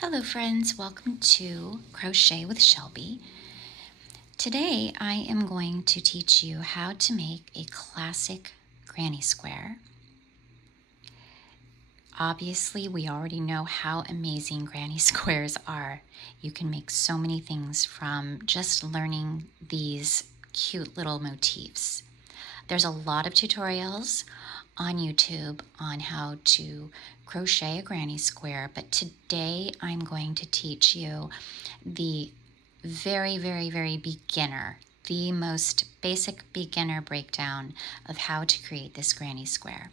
Hello friends, welcome to Crochet with Shelby. Today I am going to teach you how to make a classic granny square. Obviously, we already know how amazing granny squares are. You can make so many things from just learning these cute little motifs. There's a lot of tutorials on YouTube on how to crochet a granny square, but today I'm going to teach you the very beginner, the most basic beginner breakdown of how to create this granny square.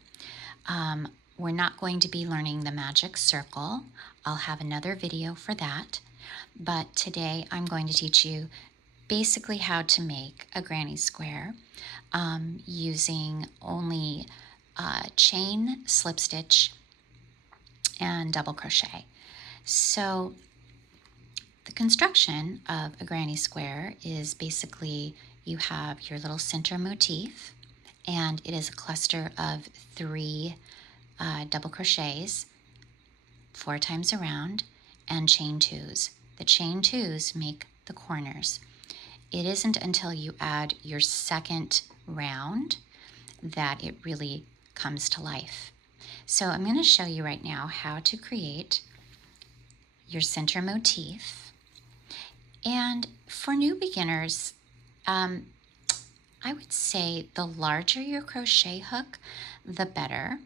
We're not going to be learning the magic circle. I'll have another video for that, but today I'm going to teach you basically how to make a granny square using only chain, slip stitch, and double crochet. So the construction of a granny square is basically you have your little center motif, and it is a cluster of 3 double crochets 4 times around and chain 2s. The chain 2s make the corners. It isn't until you add your second round that it really comes to life. So I'm going to show you right now how to create your center motif. And for new beginners, I would say the larger your crochet hook, the better,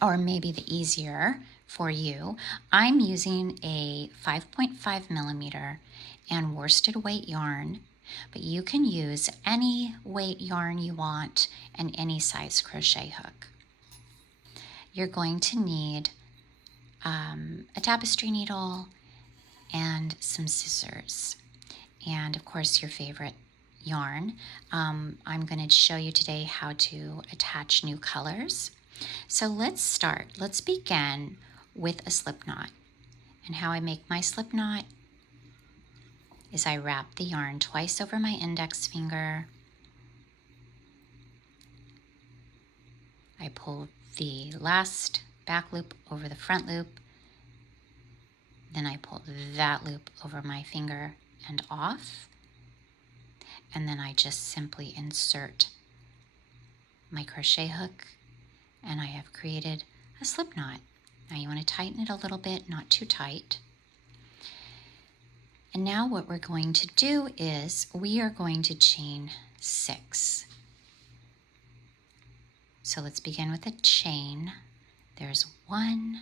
or maybe the easier for you. I'm using a 5.5 millimeter and worsted weight yarn, but you can use any weight yarn you want and any size crochet hook. You're going to need a tapestry needle and some scissors, and of course your favorite yarn. I'm going to show you today how to attach new colors. So let's start. Let's begin with a slip knot. And how I make my slip knot is I wrap the yarn twice over my index finger. I pull the last back loop over the front loop. Then I pull that loop over my finger and off. And then I just simply insert my crochet hook, and I have created a slip knot. Now you want to tighten it a little bit, not too tight. And now what we're going to do is we are going to chain 6. So let's begin with a chain. There's 1,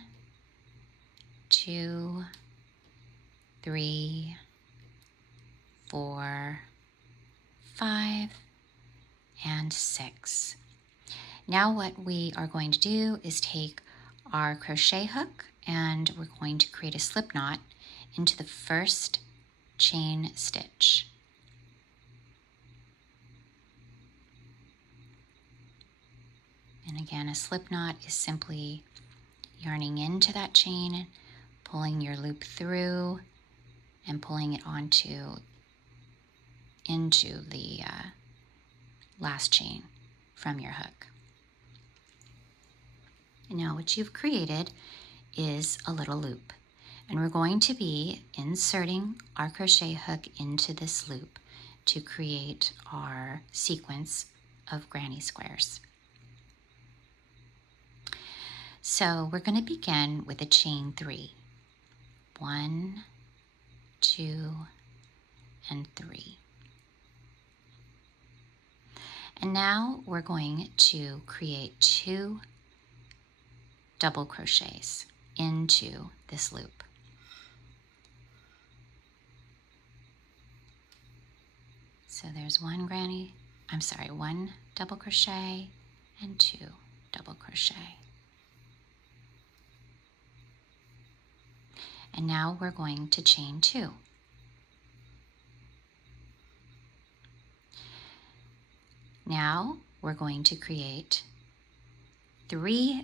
2, 3, 4, 5, and 6. Now what we are going to do is take our crochet hook and we're going to create a slip knot into the first chain stitch. And again, a slip knot is simply yarning into that chain, pulling your loop through, and pulling it into the last chain from your hook. And now what you've created is a little loop, and we're going to be inserting our crochet hook into this loop to create our sequence of granny squares. So we're going to begin with a chain 3. 1, 2, and 3. And now we're going to create 2 double crochets into this loop. So there's 1 double crochet and 2 double crochet. And now we're going to chain 2. Now we're going to create 3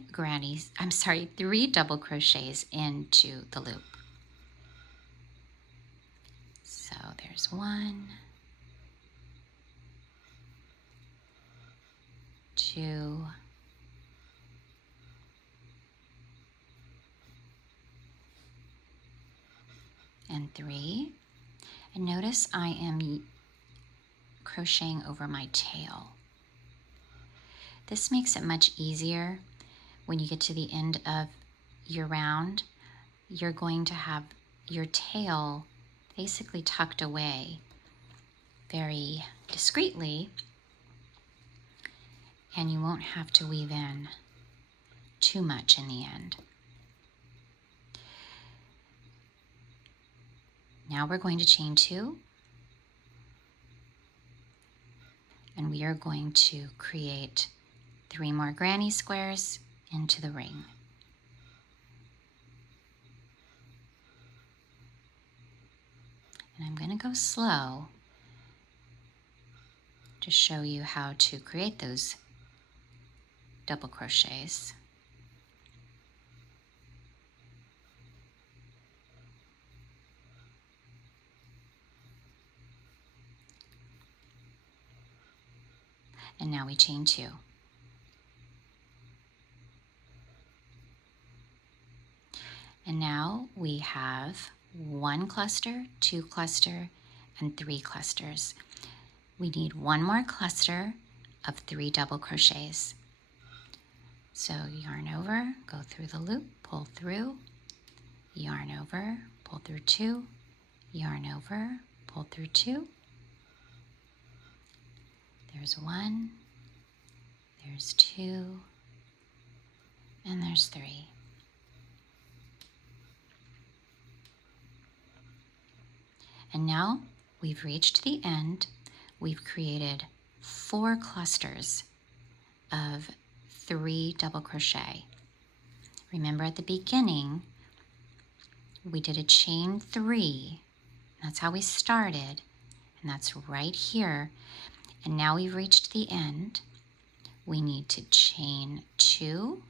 double crochets into the loop. So there's 1, 2, 3, and 3. And notice I am crocheting over my tail. This makes it much easier when you get to the end of your round. You're going to have your tail basically tucked away very discreetly, and you won't have to weave in too much in the end. Now we're going to chain 2, and we are going to create 3 more granny squares into the ring. And I'm going to go slow to show you how to create those double crochets. And now we chain 2. And now we have 1 cluster, 2 cluster, and 3 clusters. We need 1 more cluster of 3 double crochets. So yarn over, go through the loop, pull through, yarn over, pull through 2, yarn over, pull through 2. There's 1, there's 2, and there's 3. And now we've reached the end. We've created 4 clusters of 3 double crochet. Remember at the beginning, we did a chain 3. That's how we started, and that's right here. And now we've reached the end. We need to chain 2,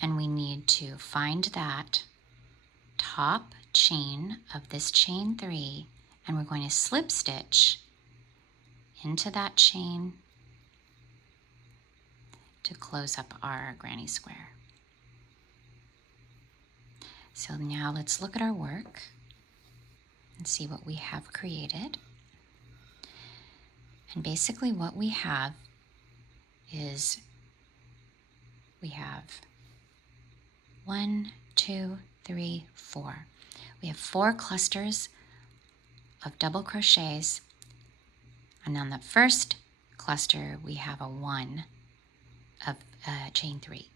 and we need to find that top chain of this chain 3, and we're going to slip stitch into that chain to close up our granny square. So now let's look at our work and see what we have created. And basically what we have is we have 1, 2, 3, 4. We have 4 clusters of double crochets, and on the first cluster we have a 1 of chain 3.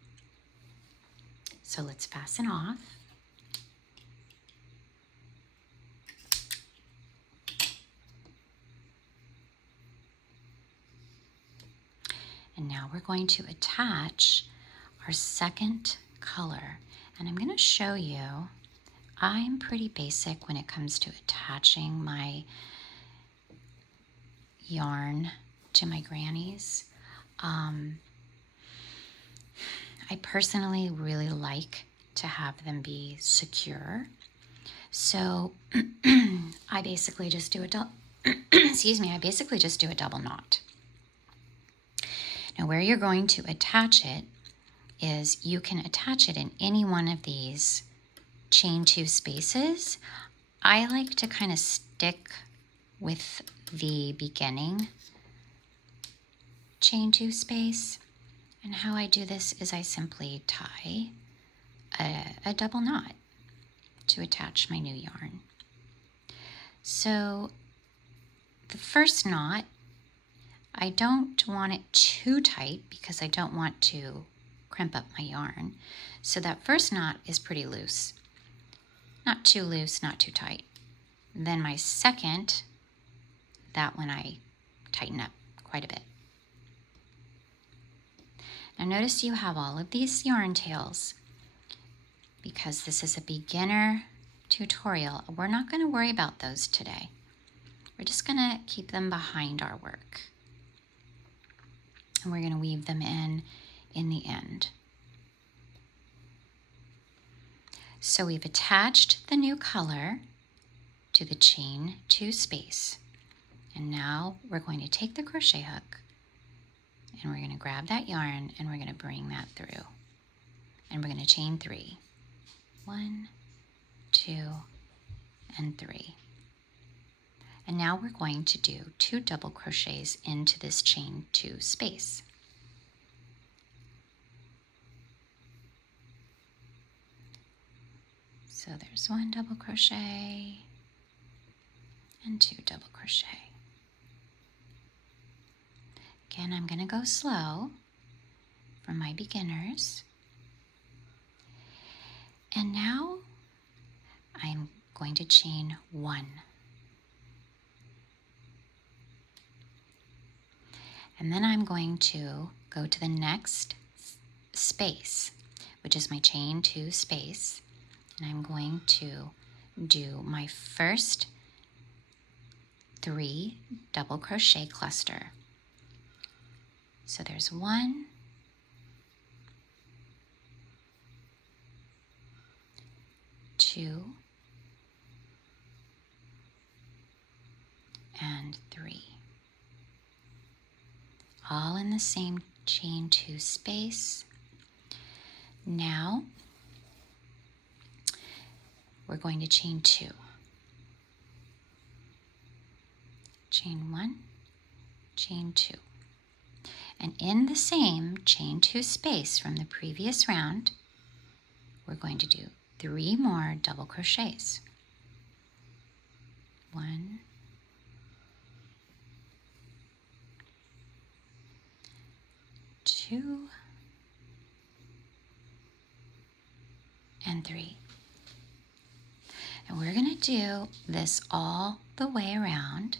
So let's fasten off. And now we're going to attach our second color. And I'm going to show you, I'm pretty basic when it comes to attaching my yarn to my grannies. I personally really like to have them be secure. So I basically just do a I basically just do a double knot. Now where you're going to attach it is you can attach it in any one of these chain 2 spaces. I like to kind of stick with the beginning chain 2 space, and how I do this is I simply tie a double knot to attach my new yarn. So the first knot, I don't want it too tight because I don't want to crimp up my yarn. So that first knot is pretty loose. Not too loose, not too tight. Then my second, that one I tighten up quite a bit. Now notice you have all of these yarn tails. Because this is a beginner tutorial, we're not going to worry about those today. We're just going to keep them behind our work. And we're going to weave them in the end. So we've attached the new color to the chain 2 space. And now we're going to take the crochet hook and we're going to grab that yarn and we're going to bring that through. and we're going to chain 3. 1, 2, and 3. And now we're going to do 2 double crochets into this chain 2 space. So there's 1 double crochet and 2 double crochet. Again, I'm going to go slow for my beginners. And now I'm going to chain 1. And then I'm going to go to the next space, which is my chain 2 space. And I'm going to do my first 3 double crochet cluster. So there's 1, 2, and 3. All in the same chain 2 space. Now we're going to chain 2. Chain 1, chain 2. And in the same chain 2 space from the previous round, we're going to do 3 more double crochets. 1, 2, and 3. And we're going to do this all the way around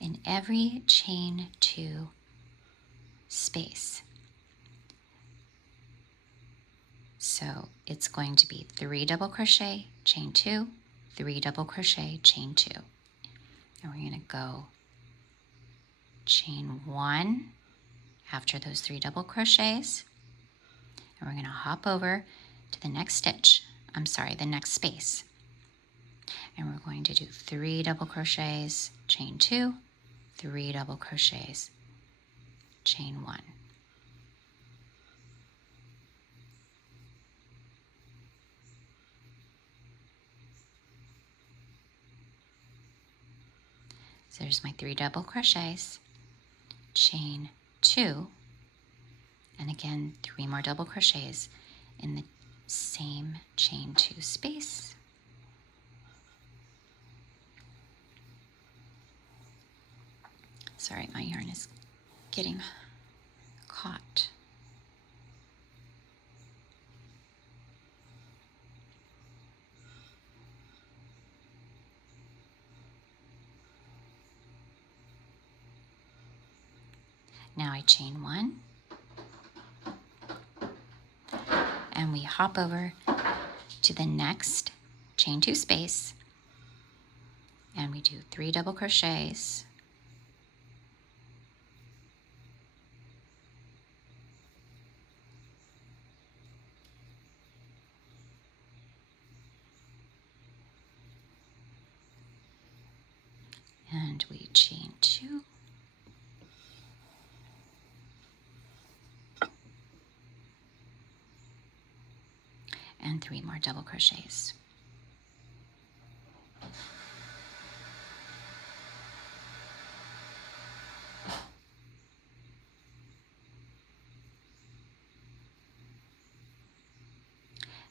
in every chain 2 space. So it's going to be 3 double crochet, chain 2, 3 double crochet, chain 2. And we're going to go chain 1 after those 3 double crochets. And we're going to hop over to the next stitch, the next space. And we're going to do 3 double crochets, chain 2, 3 double crochets, chain 1. So there's my 3 double crochets, chain 2, and again 3 more double crochets in the same chain 2 space. Sorry, my yarn is getting caught. Now I chain 1, and we hop over to the next chain 2 space, and we do 3 double crochets, and we chain 2, and 3 more double crochets.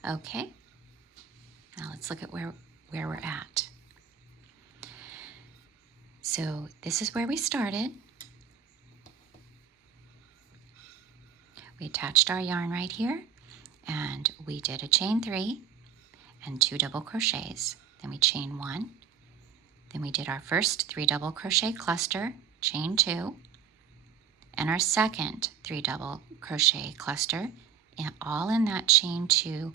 Okay, now let's look at where we're at. So this is where we started. We attached our yarn right here, and we did a chain 3 and 2 double crochets. Then we chain 1. Then we did our first 3 double crochet cluster, chain 2, and our second 3 double crochet cluster, and all in that chain 2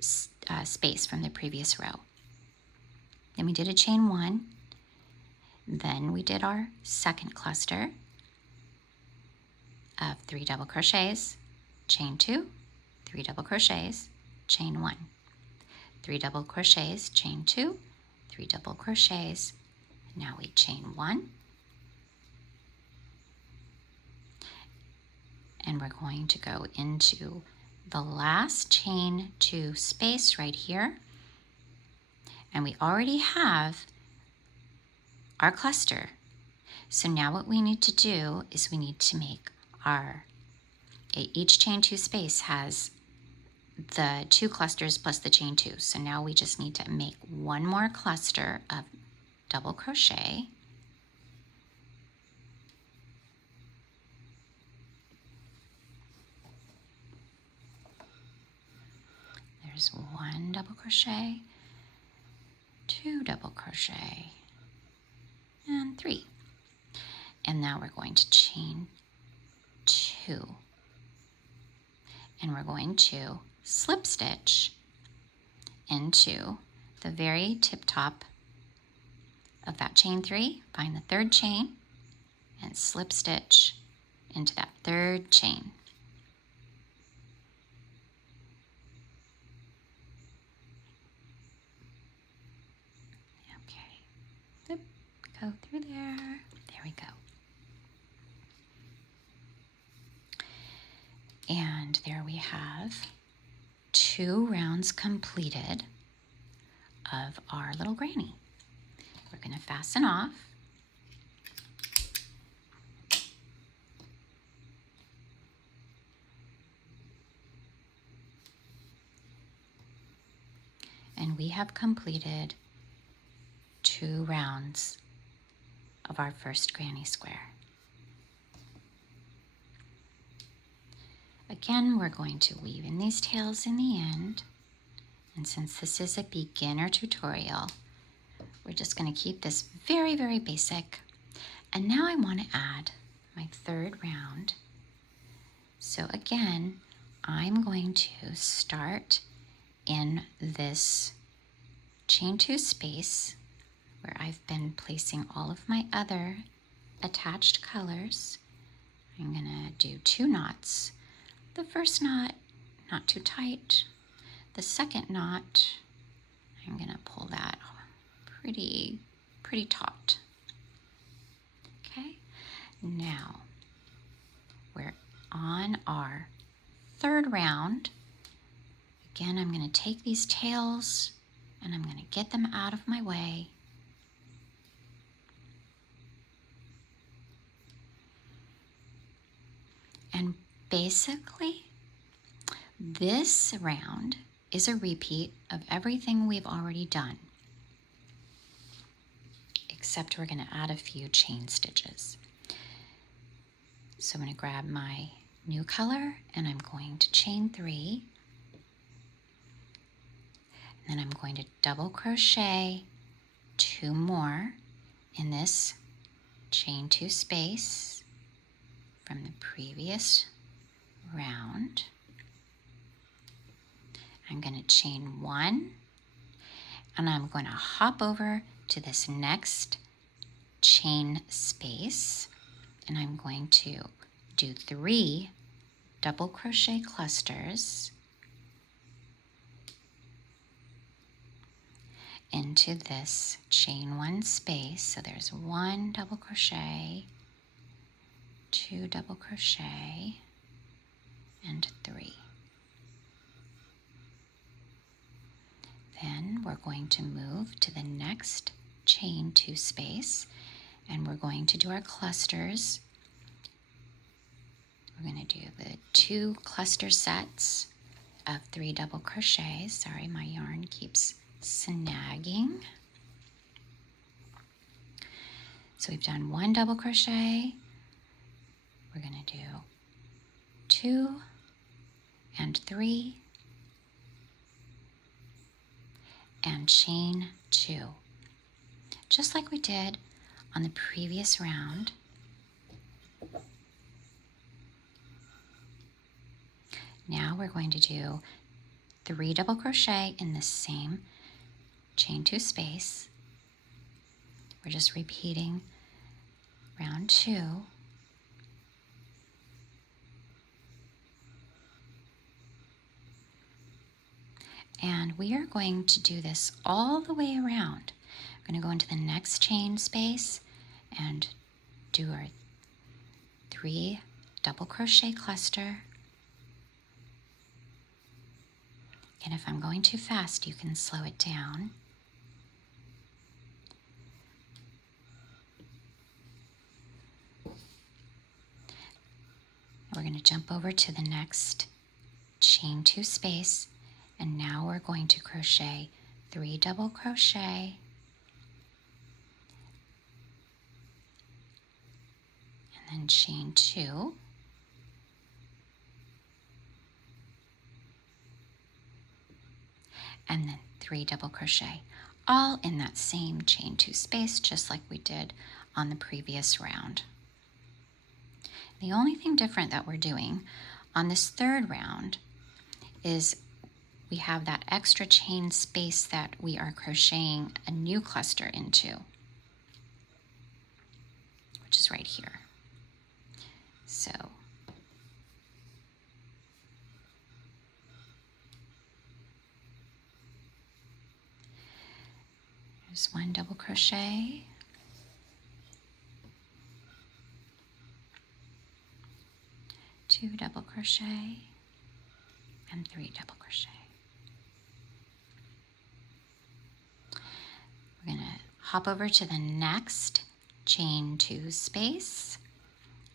space from the previous row. Then we did a chain 1. Then we did our second cluster of 3 double crochets, chain 2, 3 double crochets, chain 1, 3 double crochets, chain 2, 3 double crochets. Now we chain 1, and we're going to go into the last chain 2 space right here, and we already have our cluster. So now what we need to do is we need to make each chain 2 space has the 2 clusters plus the chain 2. So now we just need to make one more cluster of double crochet. There's 1 double crochet, 2 double crochet, and 3. And now we're going to chain 2. And we're going to slip stitch into the very tip top of that chain 3, find the 3rd chain, and slip stitch into that 3rd chain. Okay, flip, go through there. There we go. And there we have 2 rounds completed of our little granny. We're going to fasten off. And we have completed 2 rounds of our first granny square. Again, we're going to weave in these tails in the end. And since this is a beginner tutorial, we're just going to keep this very, very basic. And now I want to add my 3rd round. So again, I'm going to start in this chain 2 space where I've been placing all of my other attached colors. I'm going to do 2 knots. The first knot, not too tight. The second knot, I'm going to pull that pretty taut. Okay, now we're on our 3rd round. Again, I'm going to take these tails and I'm going to get them out of my way. And basically, this round is a repeat of everything we've already done, except we're going to add a few chain stitches. So I'm going to grab my new color and I'm going to chain 3. And then I'm going to double crochet 2 more in this chain 2 space from the previous round. I'm going to chain 1 and I'm going to hop over to this next chain space and I'm going to do 3 double crochet clusters into this chain 1 space. So there's 1 double crochet, 2 double crochet, and 3. Then we're going to move to the next chain 2 space and we're going to do our clusters. We're going to do the 2 cluster sets of 3 double crochets. Sorry, my yarn keeps snagging. So we've done 1 double crochet. We're going to do 2 and 3 and chain 2, just like we did on the previous round. Now we're going to do 3 double crochet in the same chain 2 space. We're just repeating round 2. And we are going to do this all the way around. We're going to go into the next chain space and do our 3 double crochet cluster, And if I'm going too fast, you can slow it down. We're going to jump over to the next chain 2 space, and now we're going to crochet 3 double crochet and then chain 2, and then 3 double crochet, all in that same chain 2 space, just like we did on the previous round. The only thing different that we're doing on this third round is we have that extra chain space that we are crocheting a new cluster into, which is right here. So there's 1 double crochet, 2 double crochet, and 3 double crochet. We're going to hop over to the next chain 2 space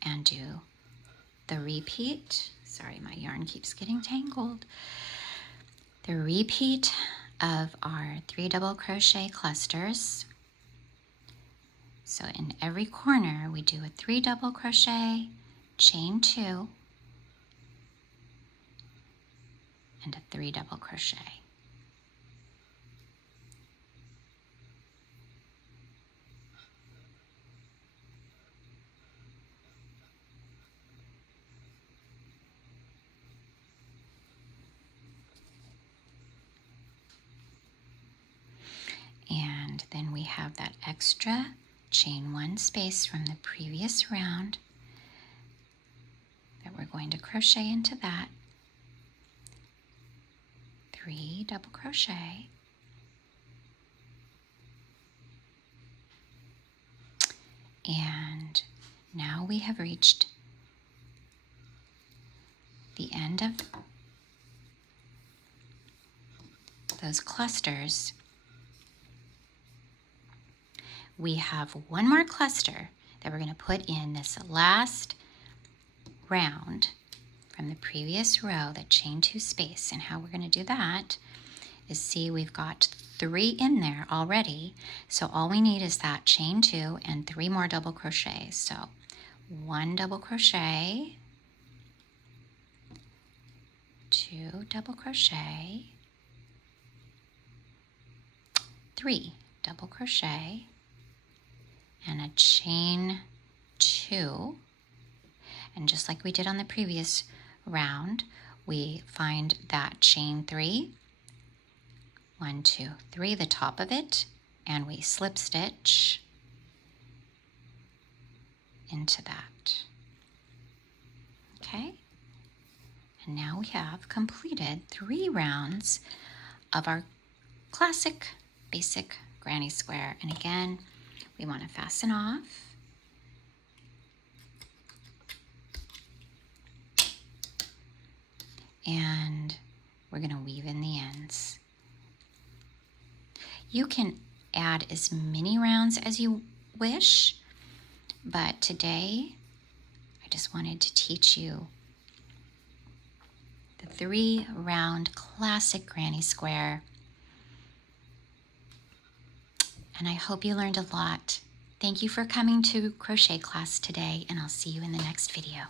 and do the repeat. Sorry, my yarn keeps getting tangled. The repeat of our 3 double crochet clusters. So in every corner we do a 3 double crochet, chain 2, and a 3 double crochet. And then we have that extra chain 1 space from the previous round that we're going to crochet into that. 3 double crochet, and now we have reached the end of those clusters. We have 1 more cluster that we're going to put in this last round from the previous row, that chain 2 space. And how we're going to do that is, see, we've got 3 in there already, so all we need is that chain 2 and 3 more double crochets. So 1 double crochet, 2 double crochet, 3 double crochet, and a chain 2. And just like we did on the previous round, we find that chain 3, 1, 2, 3, the top of it, and we slip stitch into that. Okay, and now we have completed 3 rounds of our classic basic granny square. And again, we want to fasten off. And we're going to weave in the ends. You can add as many rounds as you wish, but today I just wanted to teach you the 3 round classic granny square. And I hope you learned a lot. Thank you for coming to crochet class today, and I'll see you in the next video.